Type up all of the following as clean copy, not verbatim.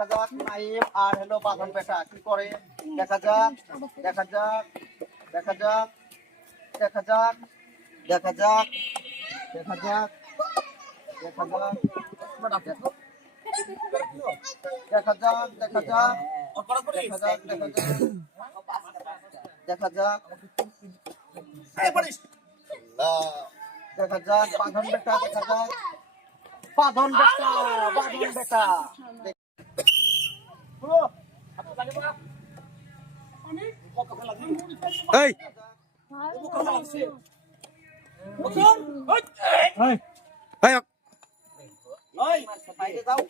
দেখা যাক নাইম আর হলো বাঁধন বেটা কি করে দেখা যাক দেখা যাক দেখা যাক দেখা যাক দেখা যাক দেখা যাক দেখা যাক দেখা যাক দেখা যাক দেখা যাক দেখা যাক বাঁধন বেটা দেখা যাক বাঁধন বেটা বাঁধন বেটা এই বাইরে যাও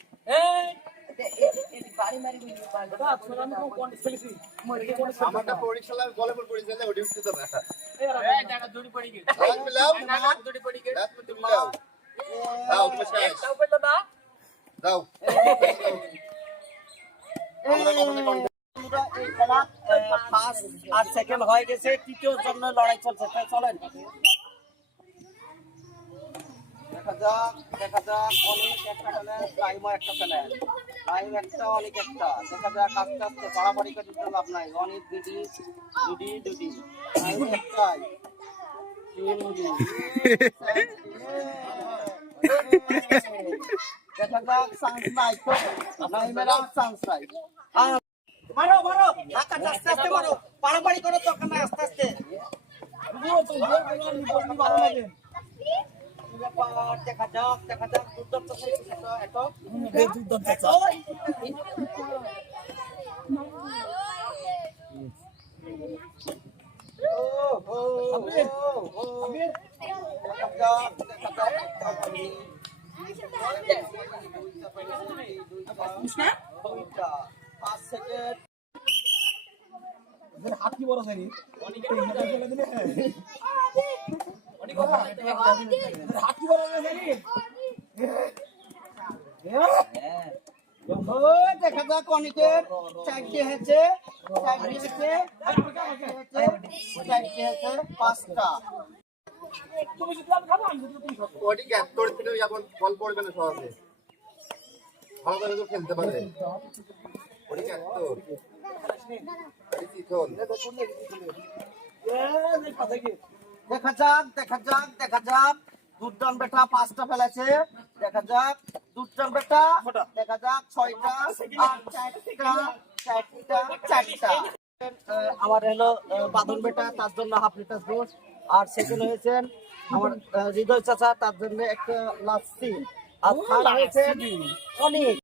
আমারটা পরীক্ষা গলে পড়ে গেলে ওটি উঠতে তো না যাও ফার্স্ট আর সেকেন্ড হয়ে গেছে তৃতীয় জন্য লড়াই চলছে চলেন দেখা যাক অনেক একটা প্যানেল টাইমও একটা প্যানেল টাইম একটা অনেক একটা দেখা যাক আস্তে আস্তে বাড়াবাড়ি করে দিতে লাভ নাই অনেক দুটি টাইম একটাই দেখা যাক চান্স নাই তো নাইমেরা চান্স নাই মারো মারো ধাক্কা আস্তে আস্তে মারো বাড়াবাড়ি করো তো কেন আস্তে আস্তে দেখা যাক দুর্দান্ত হাত কি বড় সারি হাত কি বড় সারি দেখা যাক অনেকের চারটে হয়েছে পাঁচটা ওটি গ্যাপ করে দিলে এখন বল পড়বে না সহজে ভালো করে তো খেলতে পারে ওটি গ্যাপ তো দেখা যাক দুর্দান বেটা পাঁচটা ফেলেছে দেখা যাক দুর্দান বেটা দেখা যাক ছয়টা চারটা আমার হলো বাঁধন বেটা তার জন্য হাফ লিটার জুস আর সেকেন্ড হয়েছেন আমার হৃদয় চাচা তার জন্য একটা লাচ্ছি আর থার্ড হয়েছে অনেক